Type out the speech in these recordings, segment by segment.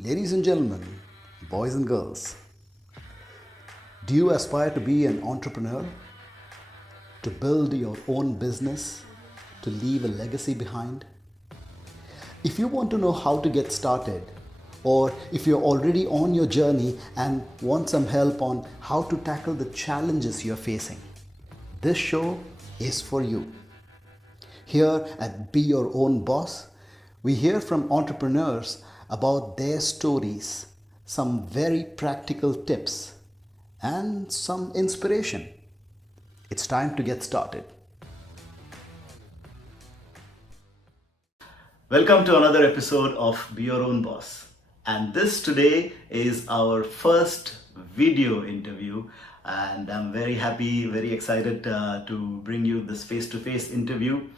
Ladies and gentlemen, boys and girls, do you aspire to be an entrepreneur? To build your own business? To leave a legacy behind? If you want to know how to get started, or if you're already on your journey and want some help on how to tackle the challenges you're facing, this show is for you. Here at Be Your Own Boss, we hear from entrepreneurs about their stories, some very practical tips, and some inspiration. It's time to get started. Welcome to another episode of Be Your Own Boss. And this today is our first video interview. And I'm very happy, very excited to bring you this face-to-face interview.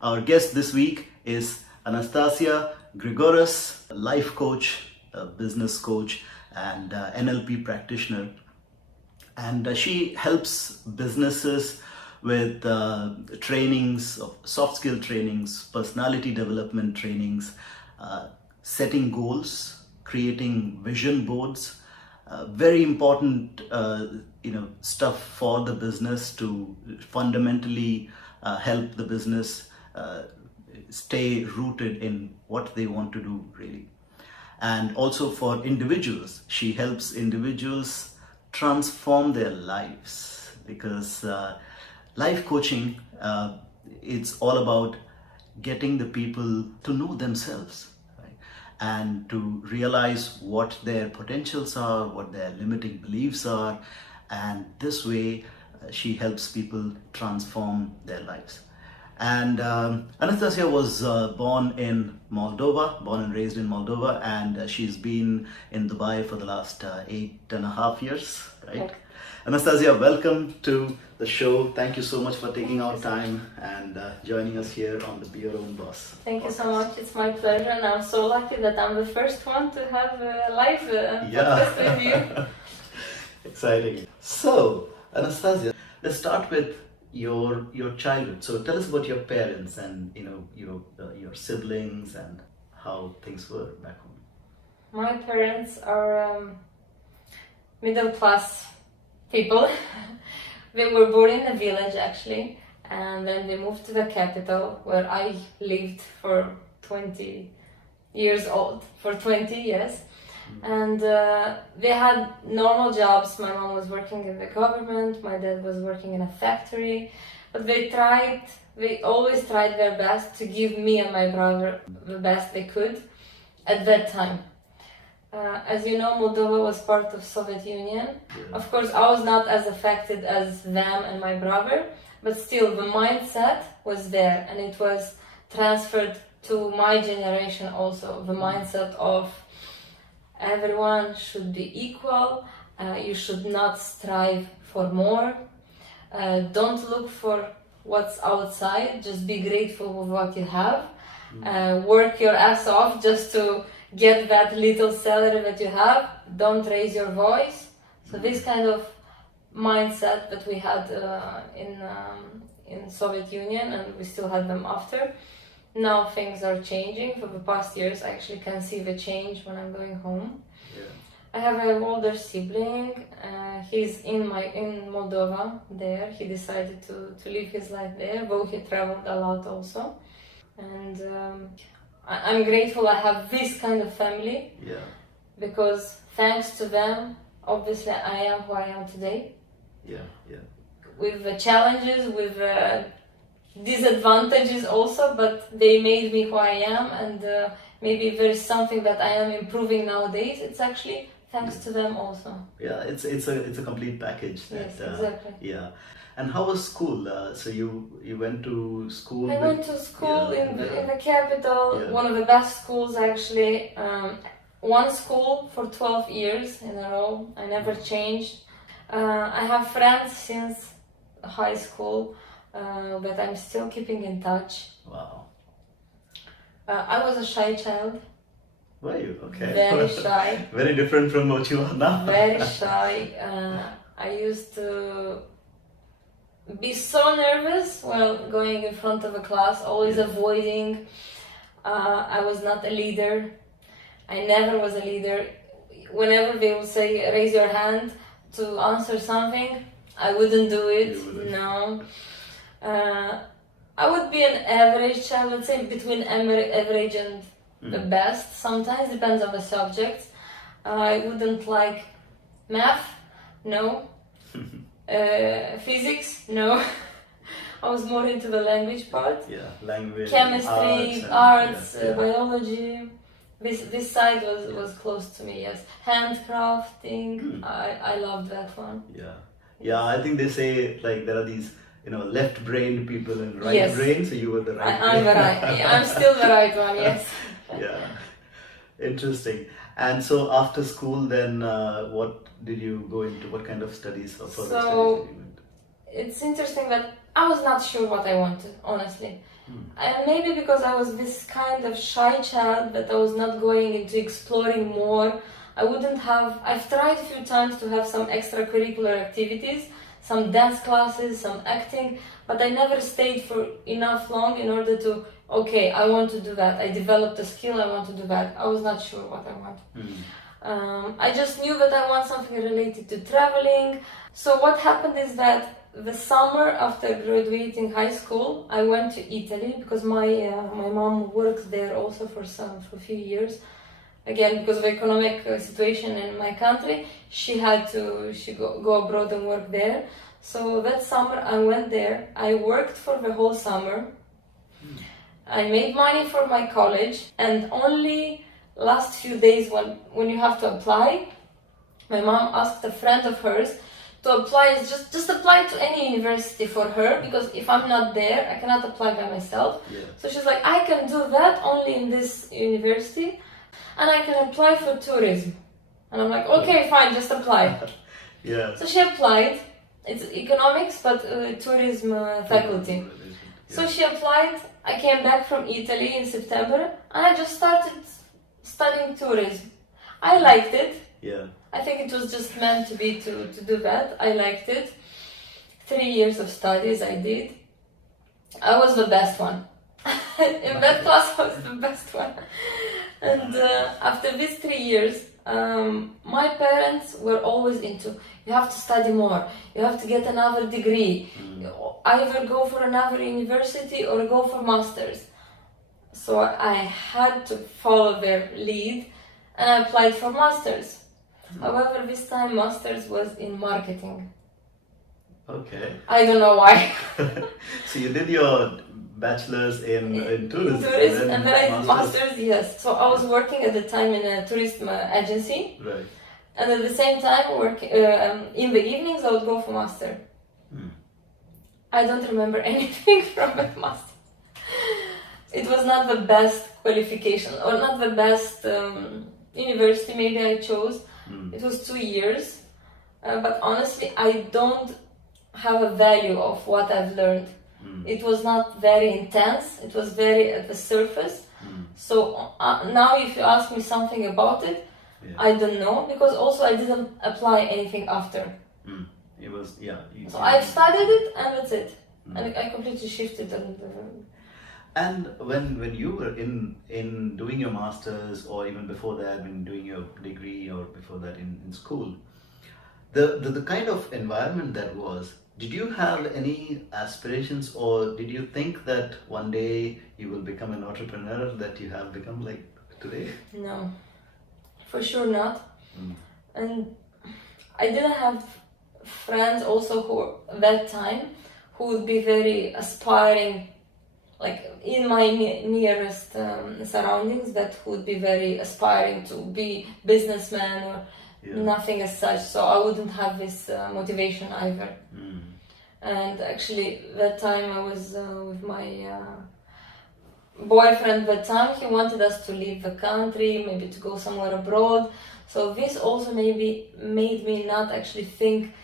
Our guest this week is Anastasia Grigoras, a life coach, a business coach, and NLP practitioner. And she helps businesses with trainings, soft skill trainings, personality development trainings, setting goals, creating vision boards, very important stuff for the business to fundamentally help the business stay rooted in what they want to do really. And also for individuals, she helps individuals transform their lives, because life coaching, it's all about getting the people to know themselves, right? And to realize what their potentials are, what their limiting beliefs are, and this way she helps people transform their lives. And Anastasia was born in Moldova, born and raised in Moldova, and she's been in Dubai for the last 8.5 years, right? Okay. Anastasia, welcome to the show. Thank you so much for taking our time and joining us here on the Be Your Own Boss. Thank you so much. It's my pleasure, and I'm so lucky that I'm the first one to have a live podcast with you. Exciting. So, Anastasia, let's start with your childhood. So tell us about your parents and your siblings and how things were back home. My parents are middle class people. They were born in a village actually, and then they moved to the capital where I lived for 20 years old, for 20 years. And they had normal jobs. My mom was working in the government, my dad was working in a factory, but they always tried their best to give me and my brother the best they could at that time. As you know, Moldova was part of Soviet Union. Yeah. Of course, I was not as affected as them and my brother, but still the mindset was there, and it was transferred to my generation also, the mindset of everyone should be equal, you should not strive for more, don't look for what's outside, just be grateful with what you have, work your ass off just to get that little salary that you have, don't raise your voice. So this kind of mindset that we had in Soviet Union, and we still had them after. Now things are changing. For the past years, I actually can see the change when I'm going home. Yeah. I have an older sibling. He's in Moldova there. He decided to live his life there, though he traveled a lot also. And I'm grateful I have this kind of family. Yeah. Because thanks to them, obviously I am who I am today. Yeah. Yeah. With the challenges, with the disadvantages also, but they made me who I am, and maybe if there is something that I am improving nowadays, it's actually thanks to them also. Yeah, it's a complete package. Yes, exactly. Yeah. And how was school? So you went to school? I went to school in the capital, Yeah. one of the best schools actually. One school for 12 years in a row. I never changed. I have friends since high school, but I'm still keeping in touch. Wow. I was a shy child. Were you? Okay. Very shy. Very different from what you are now. Very shy. I used to be so nervous while going in front of a class, always avoiding. I was not a leader. I never was a leader. Whenever they would say raise your hand to answer something, I wouldn't do it. No. I would be an average child, let's say between average and the best. Sometimes depends on the subjects. I wouldn't like math, no. Physics, no. I was more into the language part. Yeah, language, chemistry, arts, biology. This side was close to me. Yes, handcrafting. I loved that one. Yeah. I think they say like there are these left-brained people and right-brained. So you were the right. I'm the right. I'm still the right one. Yes. Yeah, interesting. And so after school, then what did you go into? What kind of studies or further studies did you go into? It's interesting that I was not sure what I wanted, honestly. And maybe because I was this kind of shy child that I was not going into exploring more. I've tried a few times to have some extracurricular activities, some dance classes, some acting, but I never stayed for enough long in order to, okay, I want to do that. I developed a skill, I want to do that. I was not sure what I want. I just knew that I want something related to traveling. So what happened is that the summer after graduating high school, I went to Italy because my mom worked there also for a few years. Again, because of the economic situation in my country, she go abroad and work there. So that summer I went there. I worked for the whole summer. I made money for my college, and only last few days when you have to apply, my mom asked a friend of hers to apply, just apply to any university for her, because if I'm not there, I cannot apply by myself. So she's like, I can do that only in this university, and I can apply for tourism. And I'm like, okay, fine, just apply. So she applied. It's economics, but tourism faculty. So she applied. I came back from Italy in September, and I just started studying tourism. I liked it. I think it was just meant to be to do that. I liked it. 3 years of studies I did. I was the best one. In that class I was the best one. And after these 3 years, my parents were always into, you have to study more, you have to get another degree, either go for another university or go for masters. So I had to follow their lead and I applied for masters. However, this time masters was in marketing. Okay. I don't know why. So you did your bachelor's in tourism. In tourism, and then I did masters, yes. So I was working at the time in a tourism agency. Right. And at the same time, in the evenings, I would go for master. I don't remember anything from that master. It was not the best qualification, or not the best university maybe I chose. It was 2 years. But honestly, I don't have a value of what I've learned. It was not very intense. It was very at the surface. So now if you ask me something about it, I don't know, because also I didn't apply anything after. It was, so I studied it and that's it. And I completely shifted. And when you were in doing your masters, or even before that, when doing your degree, or before that in school, the kind of environment that was, did you have any aspirations, or did you think that one day you will become an entrepreneur that you have become like today? No, for sure not. And I didn't have friends also who that time who would be very aspiring, like in my nearest surroundings, that would be very aspiring to be businessmen or nothing as such. So I wouldn't have this motivation either. And actually, that time I was with my boyfriend. That time he wanted us to leave the country, maybe to go somewhere abroad. So this also maybe made me not actually think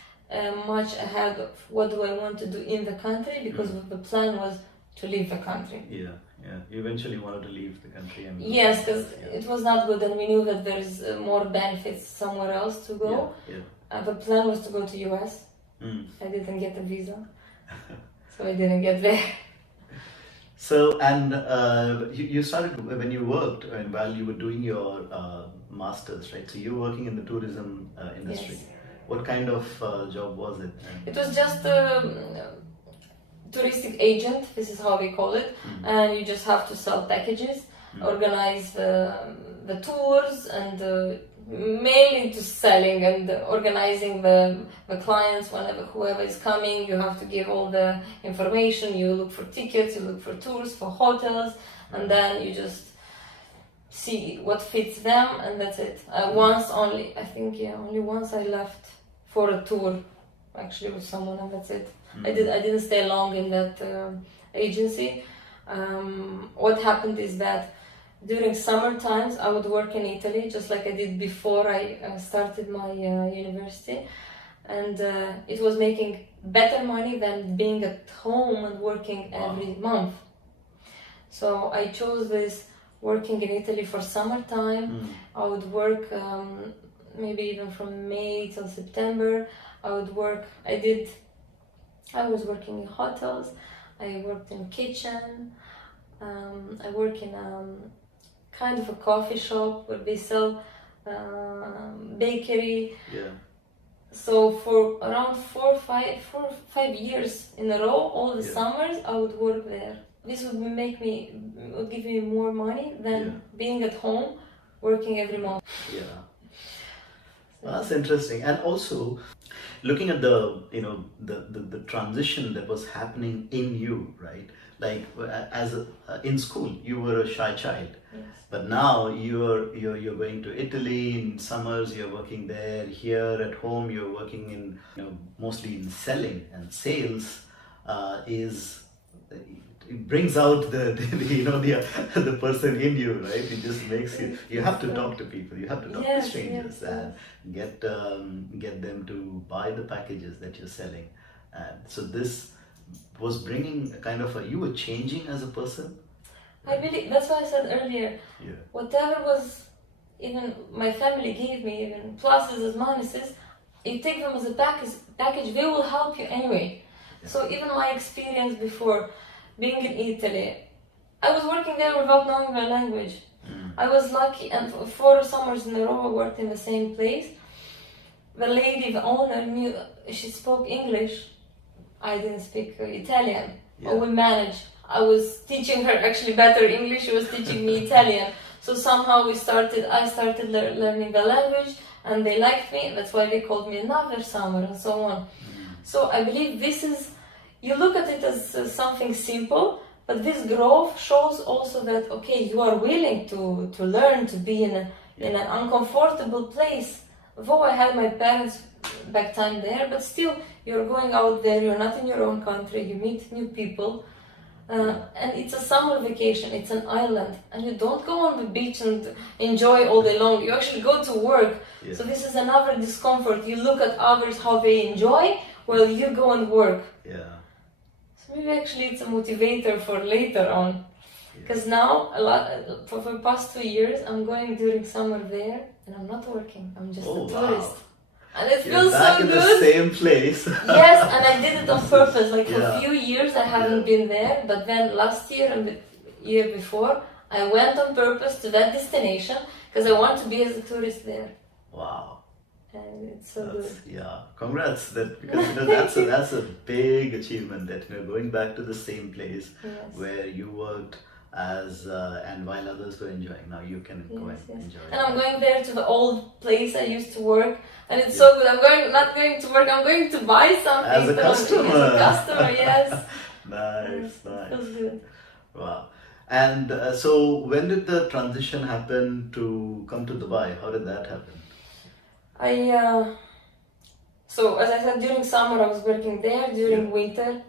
much ahead of what do I want to do in the country, because the plan was to leave the country. You eventually wanted to leave the country. And yes, because it was not good, and we knew that there's more benefits somewhere else to go. The plan was to go to US. I didn't get a visa, so I didn't get there. So, and you started when you worked and while you were doing your masters, right? So you're working in the tourism industry. Yes. What kind of job was it? It was just touristic agent, this is how we call it, and you just have to sell packages, organize the tours, and mainly to selling and organizing the clients. Whenever whoever is coming, you have to give all the information. You look for tickets, you look for tours, for hotels, and then you just see what fits them, and that's it. Once only, I think, only once I left for a tour, actually with someone, and that's it. I didn't stay long in that agency. What happened is that during summer times I would work in Italy, just like I did before I started my university, and it was making better money than being at home and working every month. So I chose this working in Italy for summertime. I would work maybe even from May till September. I was working in hotels, I worked in kitchen, I work in kind of a coffee shop where they sell bakery. Yeah. So for around 4-5 years in a row, all the summers I would work there. This would give me more money than being at home working every month. Yeah. Well, that's interesting. And also looking at the the transition that was happening in you, right? Like in school you were a shy child, but now you're going to Italy in summers, you're working there. Here at home you're working in mostly in selling, and sales it brings out the person in you, right? It just makes you have to talk to people, you have to talk to strangers and get them to buy the packages that you're selling. And so this was bringing a kind of you were changing as a person. That's why I said earlier, whatever was even my family gave me, even pluses as minuses, you take them as a package, they will help you anyway. So even my experience before being in Italy, I was working there without knowing the language. I was lucky, and 4 summers in a row I worked in the same place. The lady, the owner, she spoke English. I didn't speak Italian. But we managed. I was teaching her actually better English, she was teaching me Italian. So somehow I started learning the language, and they liked me. That's why they called me another summer, and so on. So I believe you look at it as something simple, but this growth shows also that, okay, you are willing to learn, to be in an uncomfortable place. Though I had my parents back time there, but still you're going out there, you're not in your own country, you meet new people, and it's a summer vacation, it's an island, and you don't go on the beach and enjoy all day long, you actually go to work. So this is another discomfort. You look at others, how they enjoy, while you go and work. Maybe actually it's a motivator for later on, because now for the past 2 years I'm going during summer there, and I'm not working, I'm just a tourist. And it feels so good. Back in the same place. Yes, and I did it on purpose. Like for a few years I haven't been there, but then last year and the year before I went on purpose to that destination because I want to be as a tourist there. Wow. And it's so good. Yeah, congrats! Because that's a big achievement. That going back to the same place where you worked and while others were enjoying, now you can go and enjoy. And I'm going there to the old place I used to work, and it's so good. I'm not going to work. I'm going to buy something as a customer. As a customer, yes. Nice. It feels good. Wow. And so, when did the transition happen to come to Dubai? How did that happen? So as I said, during summer I was working there, during winter.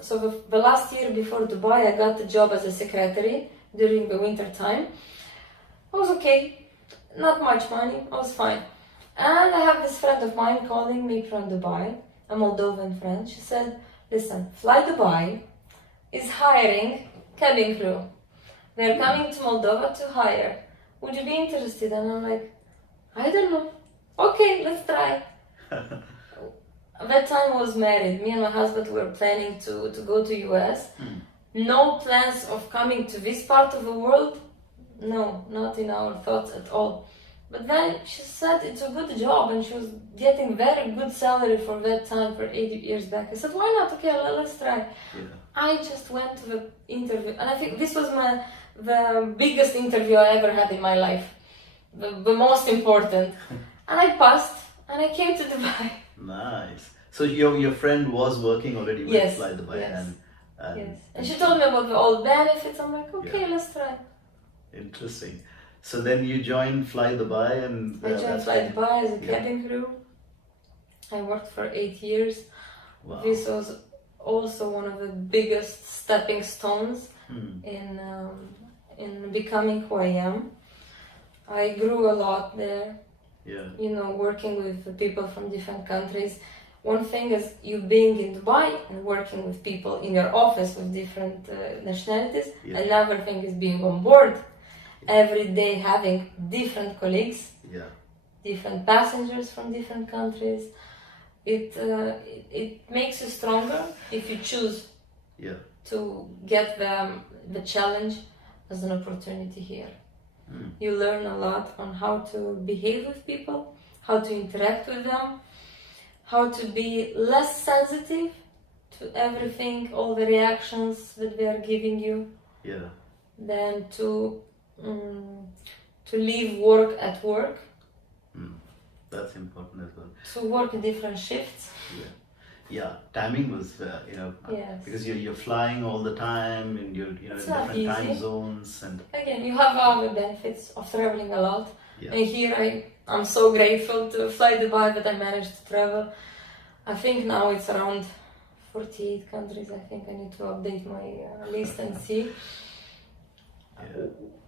So the last year before Dubai I got the job as a secretary during the winter time. I was okay, not much money, I was fine. And I have this friend of mine calling me from Dubai, a Moldovan friend. She said, listen, Fly Dubai is hiring cabin crew. They're coming to Moldova to hire. Would you be interested? And I'm like, I don't know. Okay, let's try. At that time I was married. Me and my husband were planning to go to US. no plans of coming to this part of the world. No, not in our thoughts at all. But then she said it's a good job and she was getting very good salary for that time for 8 years back. I said, why not? Okay, let's try. Yeah. I just went to the interview and I think this was the biggest interview I ever had in my life. The most important. And I passed and I came to Dubai. Nice. So your friend was working already with Yes, Fly Dubai yes. and Yes. And she told me about the old benefits. I'm like, okay, Yeah. let's try. Interesting. So then you joined Fly Dubai and I joined that's Fly when- Dubai as a Yeah. cabin crew. I worked for 8 years. Wow. This was also one of the biggest stepping stones Hmm. in becoming who I am. I grew a lot there, Yeah. you know, working with the people from different countries. One thing is you being in Dubai and working with people in your office with different nationalities. Yeah. Another thing is being on board every day, having different colleagues, Yeah. different passengers from different countries. It makes you stronger if you choose Yeah. to get the challenge as an opportunity here. Hmm. You learn a lot on how to behave with people, how to interact with them, how to be less sensitive to everything, all the reactions that they are giving you, Yeah. than to leave work at work, Hmm. That's important as well. to work different shifts. Yeah. Yeah. Timing was, Yes. because you're flying all the time and you're It's in not different time easy. zones and Again, you have all the benefits of traveling a lot. yeah. And here I'm so grateful to Fly Dubai that I managed to travel. I think now it's around 48 countries. I think I need to update my list and see. Yeah.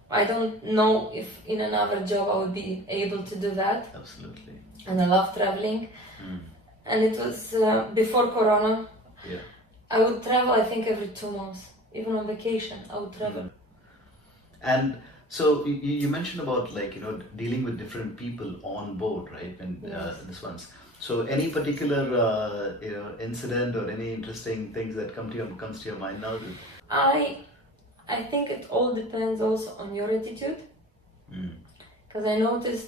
I don't know if in another job I would be able to do that. Absolutely. And I love traveling. Hmm. And it was before Corona. Yeah. I would travel, I think, every 2 months. Even on vacation, I would travel. And so you mentioned about dealing with different people on board, right? And Yes. this one's. So any particular incident or any interesting things that comes to your mind now? I think it all depends also on your attitude. Mm. Because I noticed,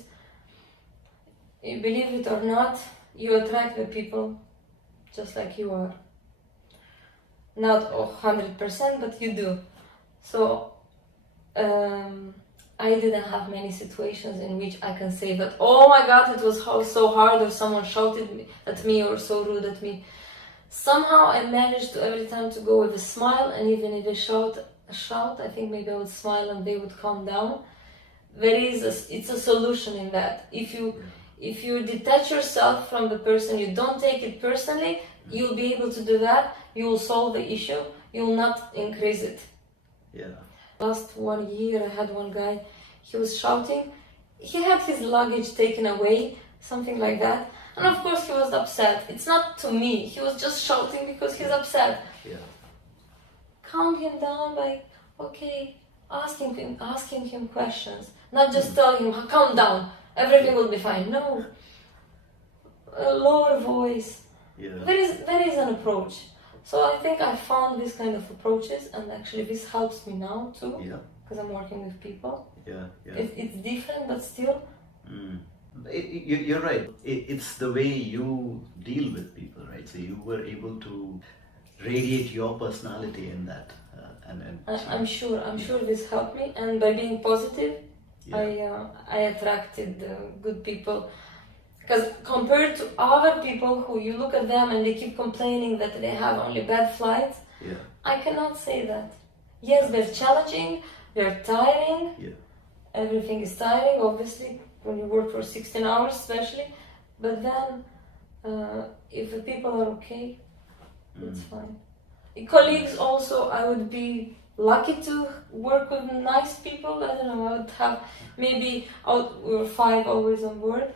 you believe it or not, you attract the people just like you are. Not 100%, but you do. So I didn't have many situations in which I can say that, oh my God, it was so hard, or someone shouted at me or so rude at me. Somehow I managed to every time to go with a smile, and even if they shout, I think maybe I would smile and they would calm down. It's a solution in that. If you detach yourself from the person, you don't take it personally, you'll be able to do that. You will solve the issue. You will not increase it. Yeah. Last 1 year, I had one guy. He was shouting. He had his luggage taken away, something like that. And of course, he was upset. It's not to me. He was just shouting because he's upset. Yeah. Calm him down by, okay, asking him questions, not just telling him, calm down, everything will be fine. No, a lower voice. Yeah. There is an approach. So I think I found this kind of approaches, and actually this helps me now too, Yeah. because I'm working with people. Yeah. Yeah. It's different, but still, Mm. You're right. It's the way you deal with people, right? So you were able to radiate your personality in that, I'm sure this helped me, and by being positive, Yeah. I attracted good people. Because compared to other people who you look at them and they keep complaining that they have only bad flights, Yeah. I cannot say that. Yes, they're challenging, they're tiring, Yeah. everything is tiring, obviously, when you work for 16 hours especially, but then if the people are okay, it's fine. Colleagues also, I would be lucky to work with nice people. I don't know, I would have maybe we were 5 always on board.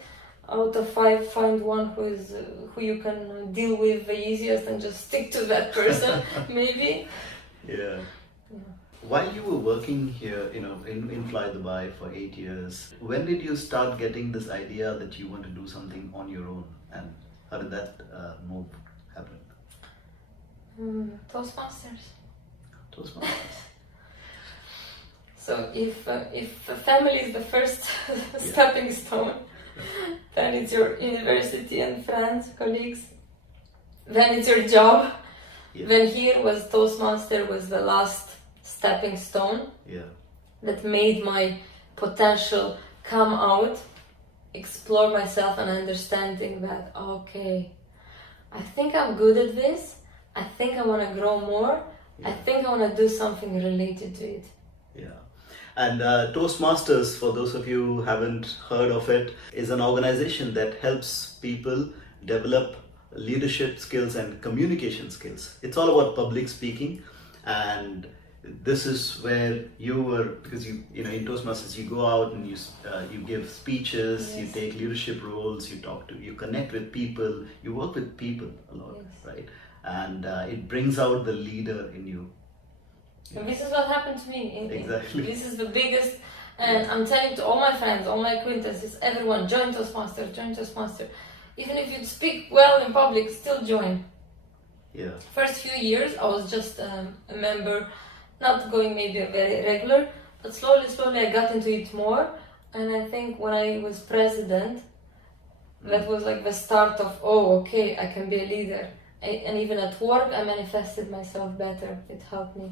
Out of 5, find one who you can deal with the easiest and just stick to that person, maybe. Yeah. While you were working here, in Fly Dubai for 8 years, when did you start getting this idea that you want to do something on your own, and how did that move happen? Toastmasters. Toastmasters. So if family is the first stepping stone, then it's your university and friends, colleagues. Then it's your job. Yeah. Then here was Toastmaster was the last stepping stone that made my potential come out, explore myself and understanding that, okay, I think I'm good at this. I think I want to grow more. I think I want to do something related to it. Yeah. And Toastmasters, for those of you who haven't heard of it, is an organization that helps people develop leadership skills and communication skills. It's all about public speaking, and this is where you were, because you know in Toastmasters you go out and you give speeches, you take leadership roles, you connect with people, you work with people a lot, right? And it brings out the leader in you. And this is what happened to me. Exactly. This is the biggest, and I'm telling to all my friends, all my acquaintances, everyone, join Toastmaster, join Toastmaster. Even if you speak well in public, still join. Yeah. First few years, I was just a member, not going maybe a very regular, but slowly I got into it more. And I think when I was president, that was like the start of, oh, okay, I can be a leader. And even at work, I manifested myself better. It helped me.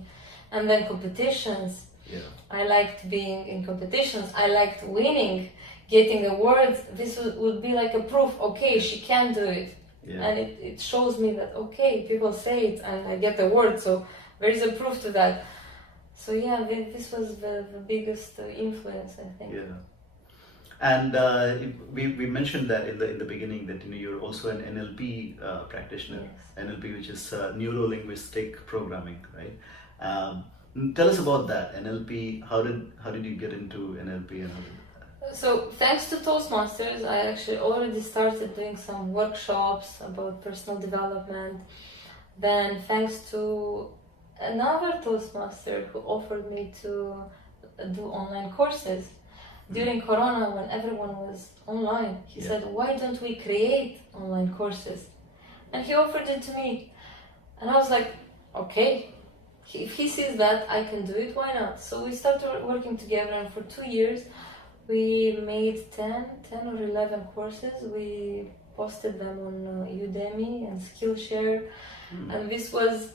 And then competitions. Yeah. I liked being in competitions. I liked winning, getting awards. This would be like a proof, okay, she can do it. Yeah. And it shows me that, okay, people say it and I get awards, so there is a proof to that. So yeah, this was the biggest influence, I think. Yeah. And we mentioned that in the beginning that you're also an NLP practitioner. Yes. NLP, which is neuro-linguistic programming, right? Tell us about that NLP. How did you get into NLP and how did So thanks to Toastmasters, I actually already started doing some workshops about personal development. Then thanks to another Toastmaster who offered me to do online courses. During Corona, when everyone was online, he said, why don't we create online courses? And he offered it to me. And I was like, okay, if he sees that I can do it, why not? So we started working together, and for 2 years, we made 10 or 11 courses. We posted them on Udemy and Skillshare. And this was,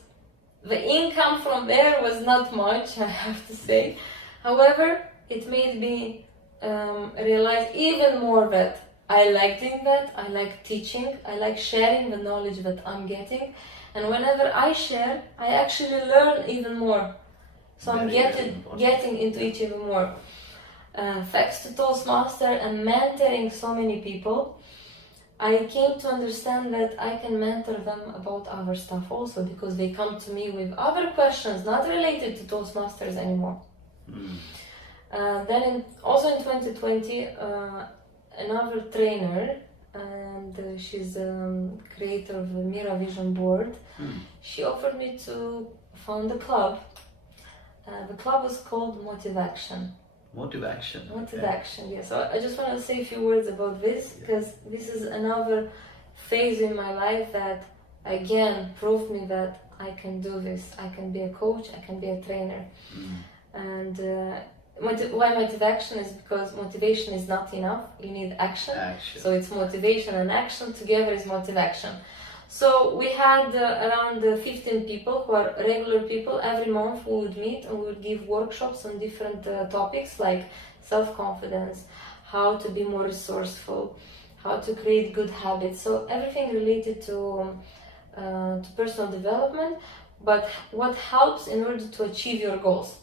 the income from there was not much, I have to say. However, it made me realize even more that I like doing that, I like teaching, I like sharing the knowledge that I'm getting, and whenever I share, I actually learn even more. So I'm getting into it even more. Thanks to Toastmaster and mentoring so many people, I came to understand that I can mentor them about other stuff also, because they come to me with other questions not related to Toastmasters anymore. Then also in 2020, another trainer, and she's creator of the Mira Vision board, she offered me to found a club. The club was called Motivaction. Motivaction. Motivaction, yes. So I just want to say a few words about this, because this is another phase in my life that again proved me that I can do this. I can be a coach, I can be a trainer. And why motivation is because motivation is not enough, you need action. So it's motivation and action together is motivation. So we had around 15 people who are regular people. Every month we would meet and we would give workshops on different topics like self-confidence, how to be more resourceful, how to create good habits. So everything related to personal development, but what helps in order to achieve your goals.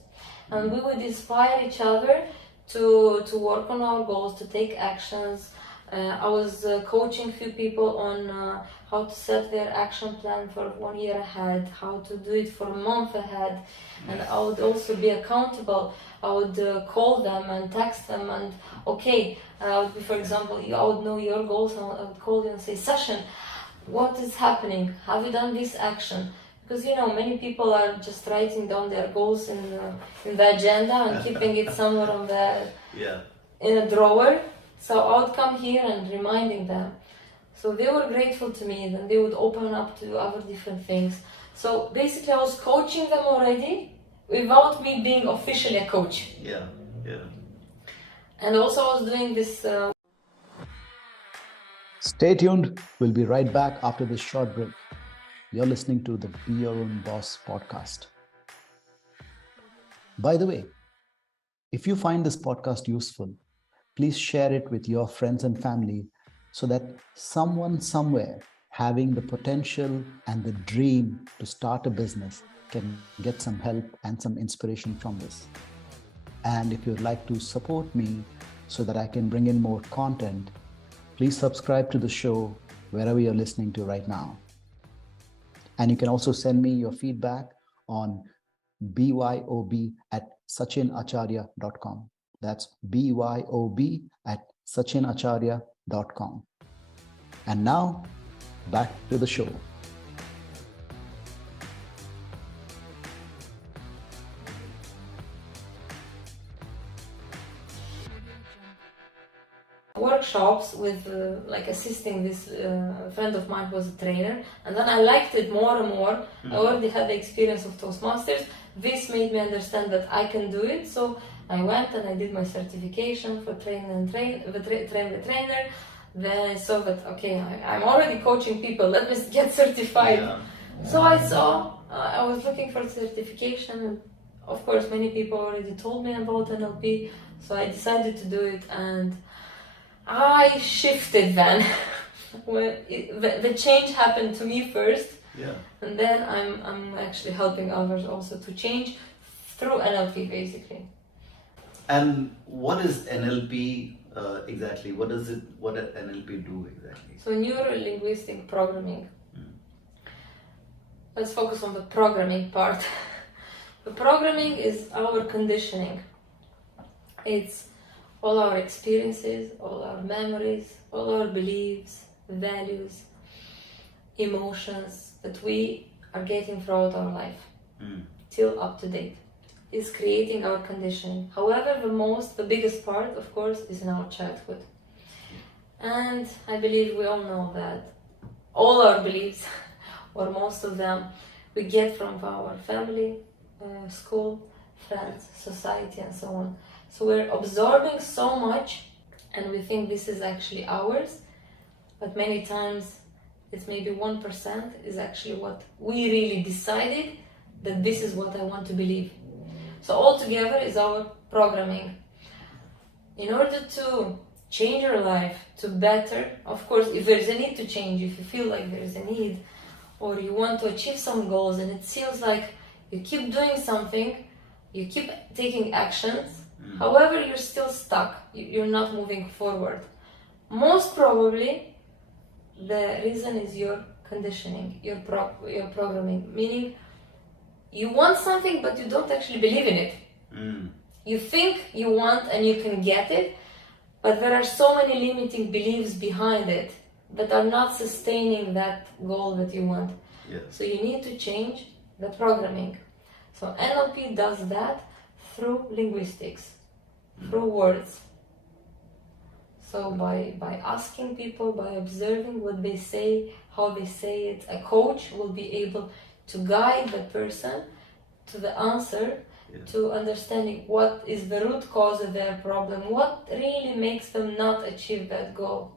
And we would inspire each other to work on our goals, to take actions. I was coaching a few people on how to set their action plan for 1 year ahead, how to do it for a month ahead, and I would also be accountable. I would call them and text them, and okay, I would be, for example, I would know your goals, and I would call you and say, Sashin, what is happening? Have you done this action? Because many people are just writing down their goals in the agenda and keeping it somewhere on in a drawer. So I would come here and reminding them. So they were grateful to me, then they would open up to other different things. So basically I was coaching them already, without me being officially a coach. Yeah, yeah. And also I was doing this. Stay tuned. We'll be right back after this short break. You're listening to the Be Your Own Boss podcast. By the way, if you find this podcast useful, please share it with your friends and family so that someone somewhere having the potential and the dream to start a business can get some help and some inspiration from this. And if you'd like to support me so that I can bring in more content, please subscribe to the show wherever you're listening to right now. And you can also send me your feedback on byob@sachinacharya.com. That's byob@sachinacharya.com. And now, back to the show. Workshops with like assisting this friend of mine who was a trainer, and then I liked it more and more. I already had the experience of Toastmasters. This made me understand that I can do it, so I went and I did my certification for train the trainer. Then I saw that okay, I'm already coaching people, let me get certified. So I saw I was looking for certification, and of course many people already told me about NLP, so I decided to do it, and I shifted then. When the change happened to me first, and then I'm actually helping others also to change through NLP basically. And what is NLP exactly? What does NLP do exactly? So neuro-linguistic programming. Let's focus on the programming part. The programming is our conditioning. It's all our experiences, all our memories, all our beliefs, values, emotions that we are getting throughout our life till up to date is creating our conditioning. However, the biggest part, of course, is in our childhood. And I believe we all know that all our beliefs, or most of them, we get from our family, school, friends, society, and so on. So we're absorbing so much, and we think this is actually ours, but many times it's maybe 1% is actually what we really decided that this is what I want to believe. So altogether is our programming. In order to change your life to better, of course, if there's a need to change, if you feel like there's a need, or you want to achieve some goals and it seems like you keep doing something, you keep taking actions, however you're still stuck, you're not moving forward. Most probably the reason is your conditioning, your programming, meaning you want something but you don't actually believe in it. You think you want and you can get it, but there are so many limiting beliefs behind it that are not sustaining that goal that you want. So you need to change the programming. So NLP does that through linguistics, through words. So by asking people, by observing what they say, how they say it, a coach will be able to guide the person to the answer, to understanding what is the root cause of their problem, what really makes them not achieve that goal.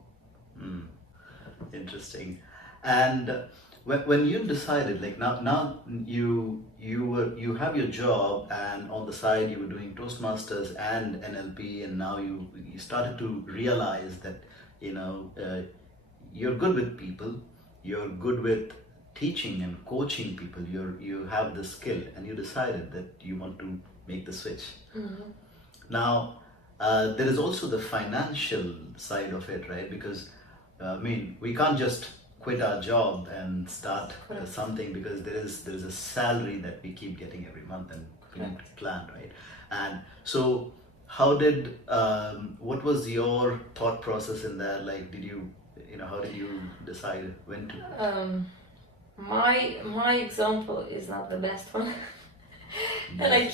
Interesting. And when you decided, like now you have your job, and on the side you were doing Toastmasters and NLP, and now you started to realize that you're good with people, you're good with teaching and coaching people, you have the skill, and you decided that you want to make the switch. Now there is also the financial side of it, right? Because we can't just quit our job and start something, because there is a salary that we keep getting every month, and we need to plan, right? And so what was your thought process in that? Like, how did you decide when to? My example is not the best one. and I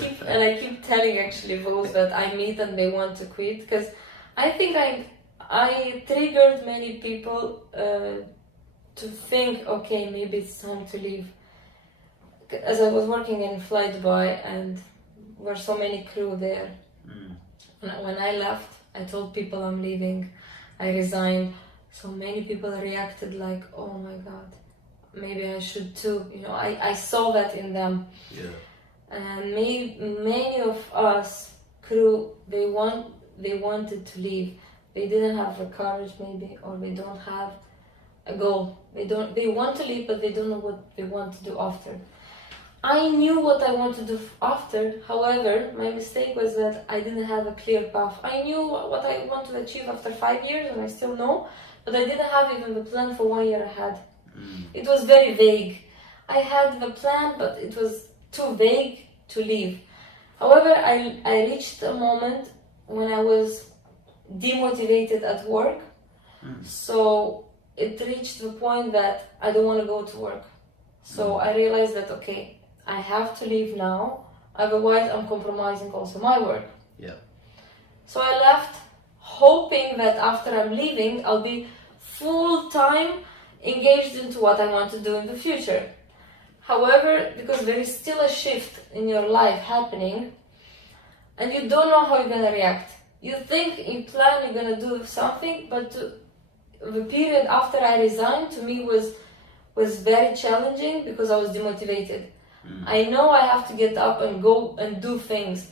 keep telling actually those that I meet and they want to quit, because I think I triggered many people to think, okay, maybe it's time to leave. as I was working in Flight Dubai and were so many crew there. When I left, I told people I'm leaving. I resigned. So many people reacted like, "Oh my God, maybe I should too." You know, I saw that in them. Yeah. And many of us crew, they wanted to leave. They didn't have the courage maybe, or they don't have a goal. They want to leave, but they don't know what they want to do after. I knew what I wanted to do after. However, my mistake was that I didn't have a clear path. I knew what I want to achieve after 5 years, and I still know, but I didn't have even the plan for 1 year ahead. It was very vague. I had the plan, but it was too vague to leave. However, I reached a moment when I was demotivated at work. So it reached the point that I don't want to go to work. So I realized that, okay, I have to leave now, otherwise I'm compromising also my work. Yeah. So I left, hoping that after I'm leaving, I'll be full-time engaged into what I want to do in the future. However, because there is still a shift in your life happening, and you don't know how you're gonna react. You think, you plan, you're gonna do something, but the period after I resigned to me was very challenging because I was demotivated. I know I have to get up and go and do things,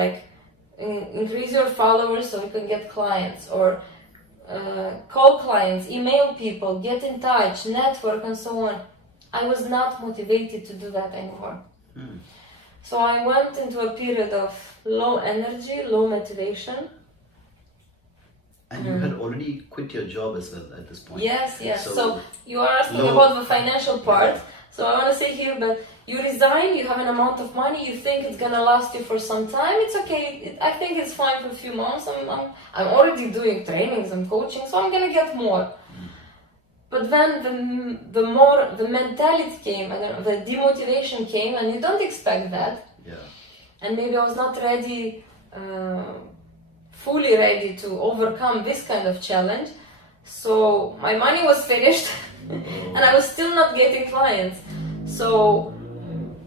like increase your followers so you can get clients, or call clients, email people, get in touch, network, and so on. I was not motivated to do that anymore. So I went into a period of low energy, low motivation. And you had already quit your job as well at this point. Yes. So you are asking about the financial part. So I want to say here, but you resign, you have an amount of money, you think it's gonna last you for some time. It's okay. I think it's fine for a few months. I'm already doing trainings and coaching, so I'm gonna get more. But then the mentality came, and the demotivation came, and you don't expect that. Yeah. And maybe I was not ready, fully ready to overcome this kind of challenge. So my money was finished, and I was still not getting clients. So,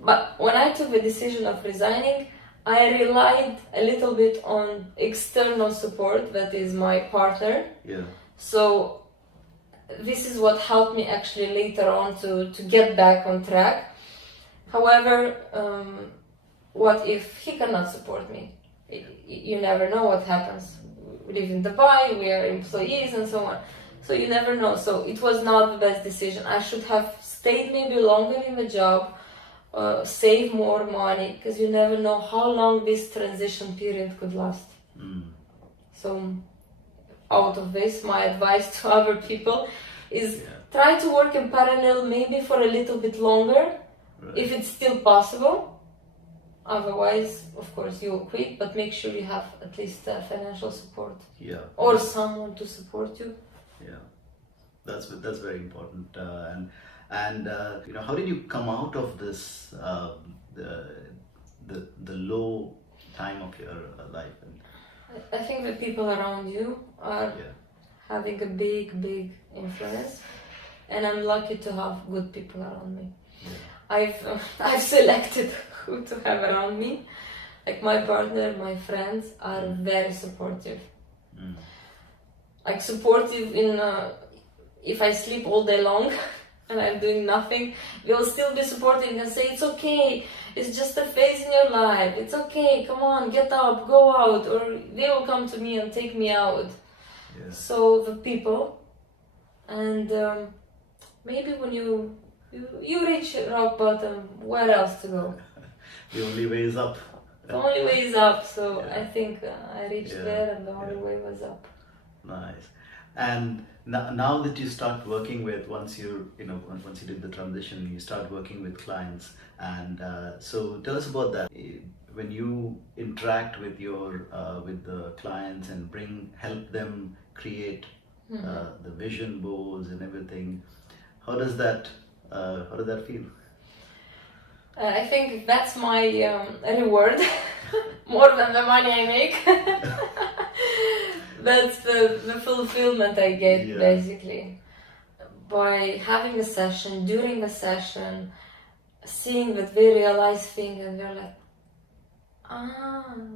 but when I took the decision of resigning, I relied a little bit on external support, that is my partner. Yeah. So this is what helped me actually later on to get back on track. However, what if he cannot support me? You never know what happens. We live in Dubai, we are employees and so on. So you never know. So it was not the best decision. I should have stayed maybe longer in the job, save more money, because you never know how long this transition period could last. So out of this, my advice to other people is try to work in parallel, maybe for a little bit longer, if it's still possible. Otherwise, of course, you will quit, but make sure you have at least financial support. Yeah. Or someone to support you. Yeah, that's very important. And you know, how did you come out of this the low time of your life? I think the people around you are having a big influence, and I'm lucky to have good people around me. I've selected who to have around me. Like my partner, my friends are very supportive. Like supportive in if I sleep all day long and I'm doing nothing, they'll still be supportive and say, it's okay, it's just a phase in your life, it's okay, come on, get up, go out, or they will come to me and take me out. So the people, and maybe when you reach rock bottom, where else to go? The only way is up. The only way is up, so I think I reached there, and the only way was up. Nice. And now that you start working with, once you did the transition, you start working with clients, and so tell us about that. When you interact with with the clients and help them create the vision boards and everything, how does that feel? I think that's my reward, more than the money I make. That's the fulfillment I get, basically. By having a session, during the session, seeing that they realize things and they're like,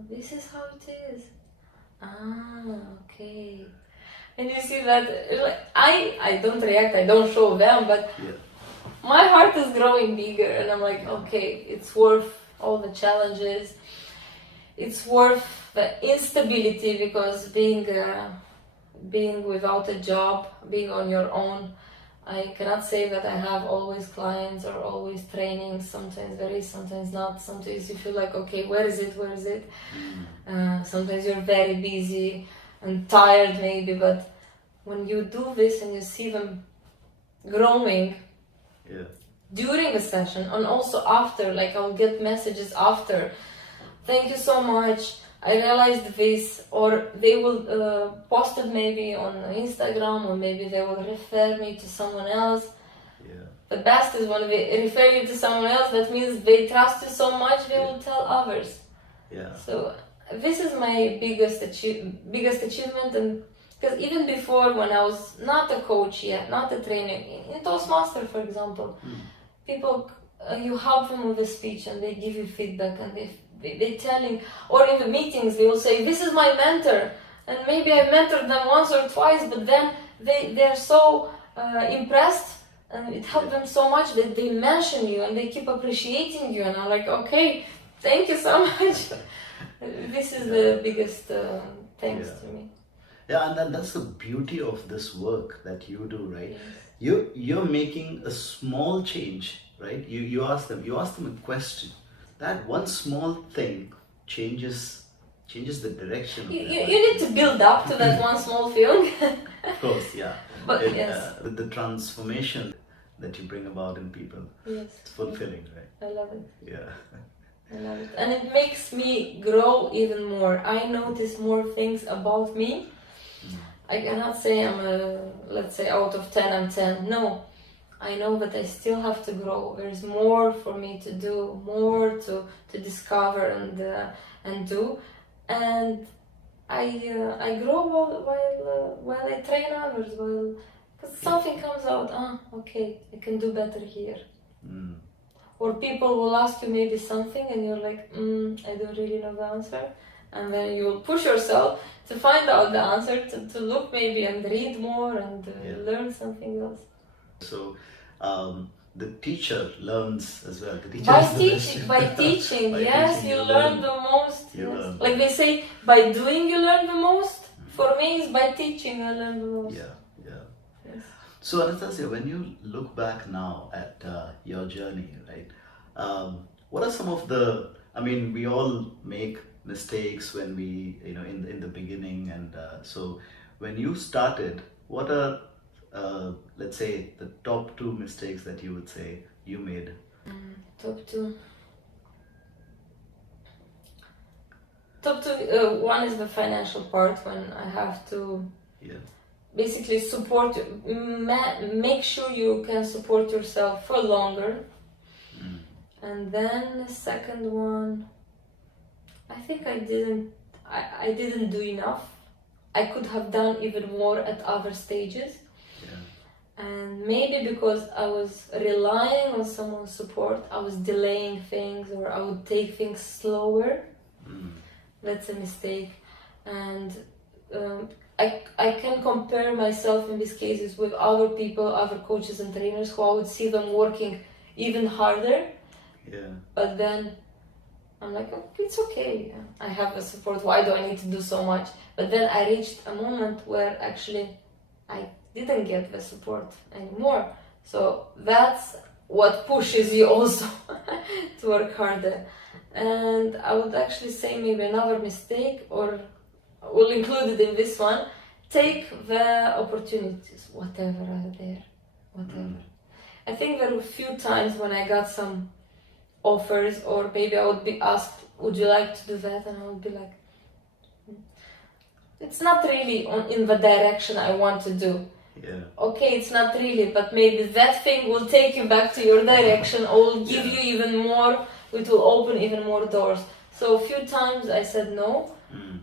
this is how it is. Okay. And you see that, like, I don't react, I don't show them, but my heart is growing bigger, and I'm like, okay, it's worth all the challenges. It's worth the instability, because being without a job, being on your own, I cannot say that I have always clients or always training. Sometimes there is, sometimes not. Sometimes you feel like, okay, where is it? Sometimes you're very busy and tired maybe, but when you do this and you see them growing during a session and also after, like I'll get messages after, thank you so much, I realized this, or they will post it maybe on Instagram, or maybe they will refer me to someone else. The best is when they refer you to someone else, that means they trust you so much they will tell others. So this is my biggest achievement, and because even before, when I was not a coach yet, not a trainer, in Toastmaster for example, people, you help them with a speech and they give you feedback, and they telling, or in the meetings they will say, this is my mentor, and maybe I mentored them once or twice, but then they're so impressed, and it helped them so much that they mention you and they keep appreciating you, and I'm like, okay, thank you so much. This is the biggest thanks to me. And then that's the beauty of this work that you do, right? You're making a small change, right? You ask them a question. That one small thing changes the direction of you need to build up to that one small feeling. Of course, But the transformation that you bring about in people, it's fulfilling, right? I love it. I love it. And it makes me grow even more. I notice more things about me. I cannot say I'm let's say out of 10 I'm 10. No. I know that I still have to grow. There's more for me to do, more to discover and do, and I grow while I train others. Because something comes out. Okay, I can do better here. Or people will ask you maybe something, and you're like, I don't really know the answer, and then you will push yourself to find out the answer, to look maybe and read more and learn something else. So the teacher learns as well. The teacher by teaching, yes, you learn the most. Like they say, by doing you learn the most. For me, it's by teaching I learn the most. Yes. So Anastasia, when you look back now at your journey, right? What are some of the? I mean, we all make mistakes when we, in the beginning, and so when you started, what are let's say the top 2 mistakes that you would say you made? Top 2. One is the financial part, when I have to basically support, make sure you can support yourself for longer. And then the second one, I think I didn't do enough. I could have done even more at other stages. And maybe because I was relying on someone's support, I was delaying things, or I would take things slower. That's a mistake. And I can compare myself in these cases with other people, other coaches and trainers, who I would see them working even harder. But then I'm like, it's okay. I have the support. Why do I need to do so much? But then I reached a moment where actually I didn't get the support anymore. So that's what pushes you also to work harder. And I would actually say maybe another mistake, or we'll include it in this one, take the opportunities, whatever are there, whatever. I think there were a few times when I got some offers, or maybe I would be asked, would you like to do that? And I would be like, it's not really in the direction I want to do. Okay, it's not really, but maybe that thing will take you back to your direction, or will give you even more, it will open even more doors. So a few times I said no,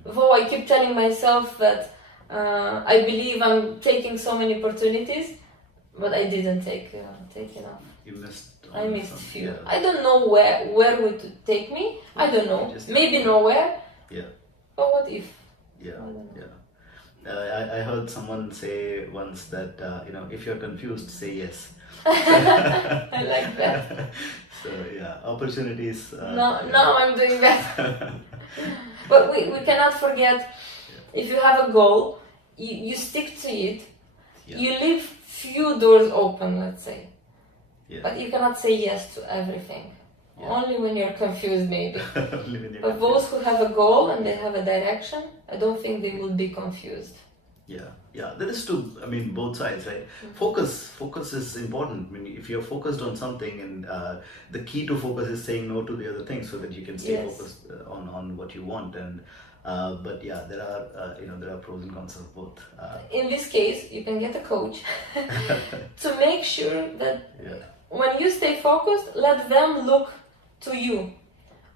though I keep telling myself that I believe I'm taking so many opportunities, but I didn't take enough. You missed I missed few. Yeah. I don't know where would it take me. I don't know. Maybe nowhere. Yeah. But what if? Yeah. I don't know. Yeah. I heard someone say once that if you're confused, say yes. I like that. So yeah, opportunities. Now I'm doing that. But we cannot forget, if you have a goal, you stick to it. Yeah. You leave few doors open, let's say. Yeah. But you cannot say yes to everything. Yeah. Only when you're confused, maybe. Only when you're But confused. those who have a goal and they have a direction, I don't think they will be confused. Yeah, that is true. I mean, both sides, right? Focus is important. I mean, if you're focused on something, and the key to focus is saying no to the other things, so that you can stay focused on what you want. And but yeah, there are pros and cons of both. In this case, you can get a coach to make sure that when you stay focused, let them look to you.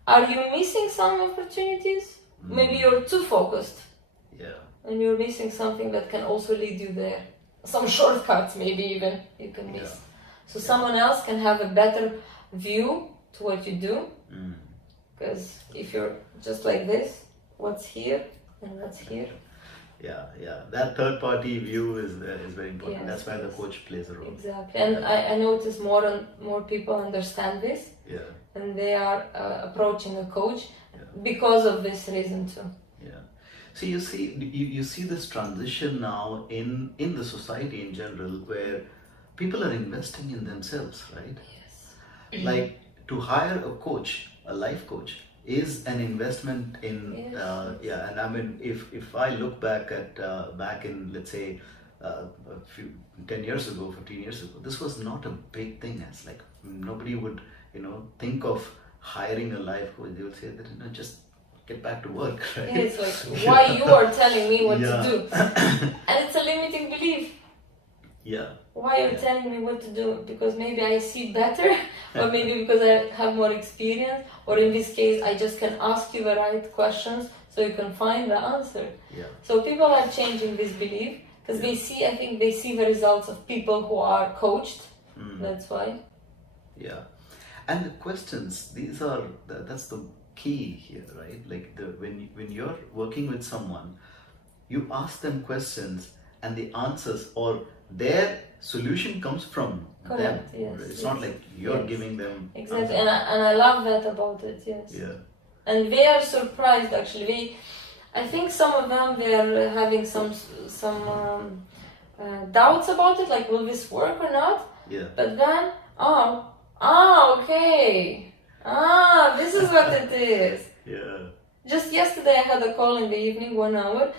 Are you missing some opportunities? Maybe you're too focused. Yeah. And you're missing something that can also lead you there. Some shortcuts, maybe even you can miss. So someone else can have a better view to what you do. Because if you're just like this, what's here and what's here. Yeah. That third party view is very important. Yes, That's why the coach plays a role. Exactly. And I notice more and more people understand this. Yeah. And they are approaching a coach because of this reason too. Yeah. So you see this transition now in the society in general, where people are investing in themselves, right? Yes. Like, to hire a coach, a life coach, is an investment in and I mean, if I look back in, let's say, 10 years ago, 15 years ago, this was not a big thing. As like, nobody would think of hiring a life coach. They would say that just get back to work, right? Yeah, it's like, why you are telling me what to do? And it's a limiting belief. Yeah. Why you're telling me what to do? Because maybe I see better, or maybe because I have more experience, or in this case, I just can ask you the right questions so you can find the answer. Yeah. So people are changing this belief because they see the results of people who are coached. That's why. Yeah. And the questions, that's the key here, right? Like, when you're working with someone, you ask them questions, and the answers or their solution comes from them. Yes, it's not like you're giving them exactly, and I love that about it. Yes. Yeah. And they are surprised actually. I think some of them, they are having some doubts about it, like, will this work or not? Yeah. But then, okay. This is what it is. Yeah. Just yesterday I had a call in the evening, 1 hour.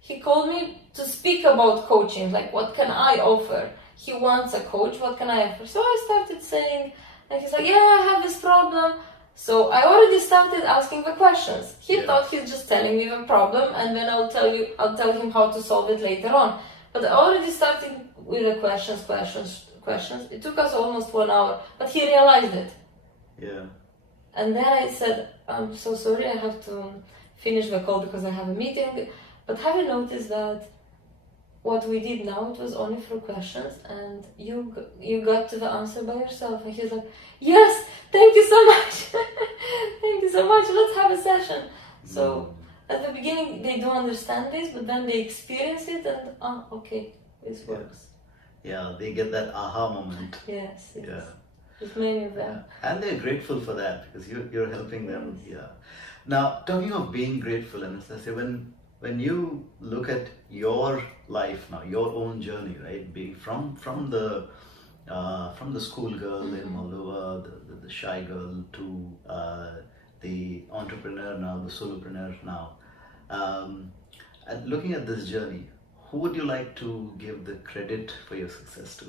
He called me to speak about coaching, like, what can I offer? He wants a coach, what can I offer? So I started saying, and he's like, I have this problem. So I already started asking the questions. He thought he's just telling me the problem, and then I'll tell him how to solve it later on. But I already started with the questions. It took us almost 1 hour, but he realized it. Yeah. And then I said, I'm so sorry, I have to finish the call because I have a meeting. But have you noticed that what we did now, it was only 4 questions, and you got to the answer by yourself? And he's like, yes, thank you so much. Thank you so much, let's have a session. So at the beginning they don't understand this, but then they experience it and okay, this works. Yeah, they get that aha moment. Yes. Yeah. With many of them. Yeah. And they're grateful for that, because you're helping them. Yeah. Now, talking of being grateful, Anastasia, when you look at your life now, your own journey, right, being from the schoolgirl in Moldova, the shy girl, to the entrepreneur now, the solopreneur now, and looking at this journey, who would you like to give the credit for your success to?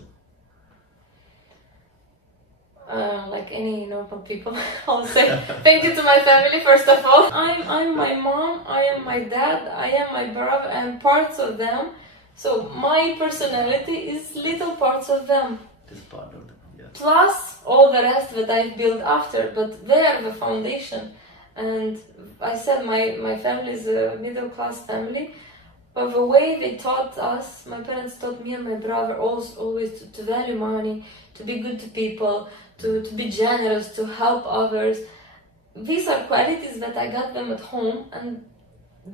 Like any normal people, I'll say thank you to my family first of all. I'm my mom, I am my dad, I am my brother, and parts of them. So my personality is little parts of them. It is part of them, yeah. Plus all the rest that I've built after, but they are the foundation. And I said my family is a middle class family, but the way they taught us, my parents taught me and my brother always to value money, to be good to people, to be generous, to help others. These are qualities that I got them at home, and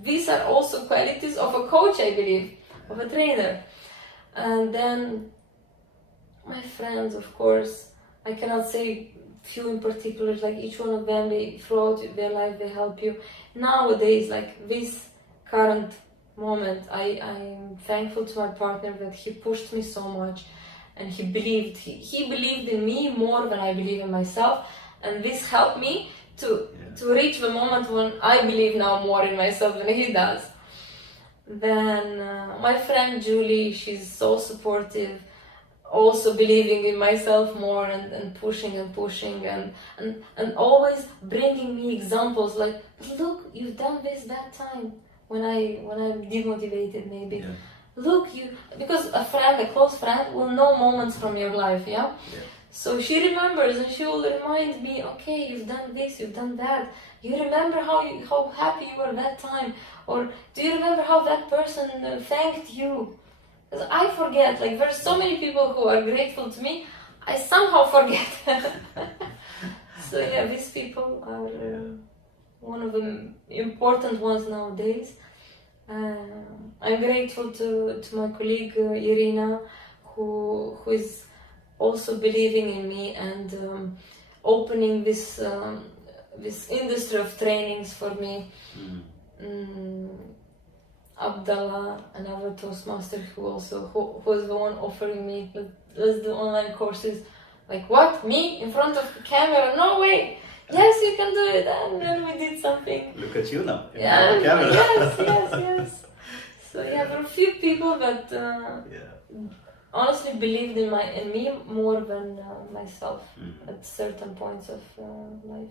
these are also qualities of a coach, I believe, of a trainer. And then my friends, of course, I cannot say few in particular, like each one of them, they throughout their life they help you. Nowadays, like this current moment, I'm thankful to my partner that he pushed me so much, and he believed in me more than I believe in myself, and this helped me to reach the moment when I believe now more in myself than he does. Then my friend Julie, she's so supportive, also believing in myself more, and pushing and always bringing me examples like, look, you've done this that time when I'm demotivated maybe. Yeah. Look, because a close friend will know moments from your life, yeah? So she remembers, and she will remind me, okay, you've done this, you've done that. You remember how happy you were that time? Or do you remember how that person thanked you? Because I forget, like there's so many people who are grateful to me, I somehow forget. So yeah, these people are one of the important ones nowadays. I'm grateful to my colleague Irina, who is also believing in me and opening this industry of trainings for me. Abdallah, another Toastmaster, who was the one offering me, let's do online courses. Like, what? Me? In front of the camera? No way! Yes, you can do it. And then we did something. Look at you now. Yeah, yes. So yeah, there are a few people that honestly believed in me more than myself at certain points of life.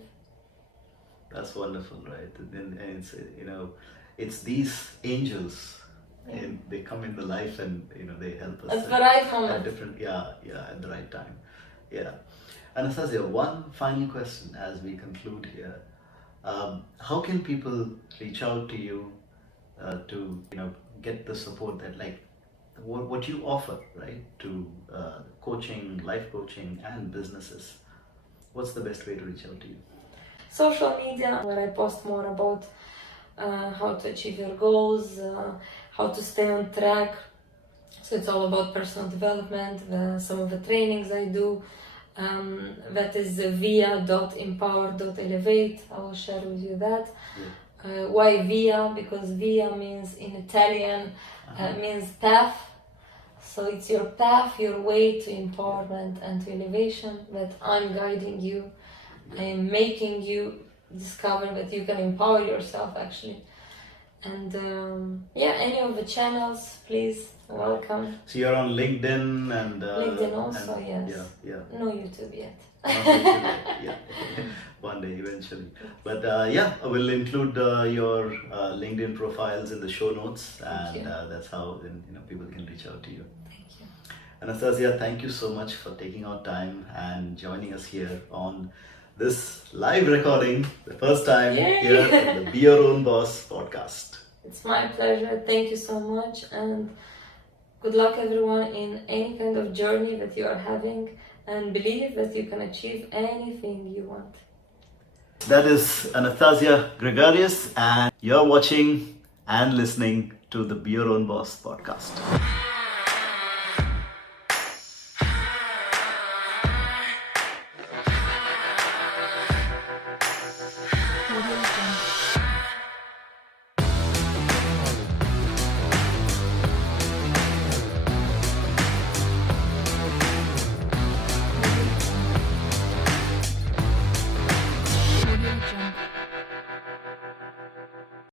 That's wonderful, right? And it's, it's these angels, and they come in the life, and they help us at the right moment. At different, at the right time. Yeah. Anastasia, one final question as we conclude here. How can people reach out to you to get the support that, like, what you offer, right, to coaching, life coaching, and businesses? What's the best way to reach out to you? Social media, where I post more about how to achieve your goals, how to stay on track. So it's all about personal development, some of the trainings I do. That is via.empower.elevate. I will share with you that. Why via? Because via means in Italian means path. So it's your path, your way to empowerment and to elevation, that I'm guiding you. I am making you discover that you can empower yourself actually. And any of the channels, please, welcome. So you're on LinkedIn and LinkedIn also, and, yes. Yeah. No YouTube yet. Yeah. One day eventually. But I will include your LinkedIn profiles in the show notes, and that's how people can reach out to you. Thank you. Anastasia, thank you so much for taking out time and joining us here on this live recording, the first time here on the Be Your Own Boss podcast. It's my pleasure. Thank you so much, and good luck everyone in any kind of journey that you are having, and believe that you can achieve anything you want. That is Anastasia Grigoras, and you're watching and listening to the Be Your Own Boss podcast.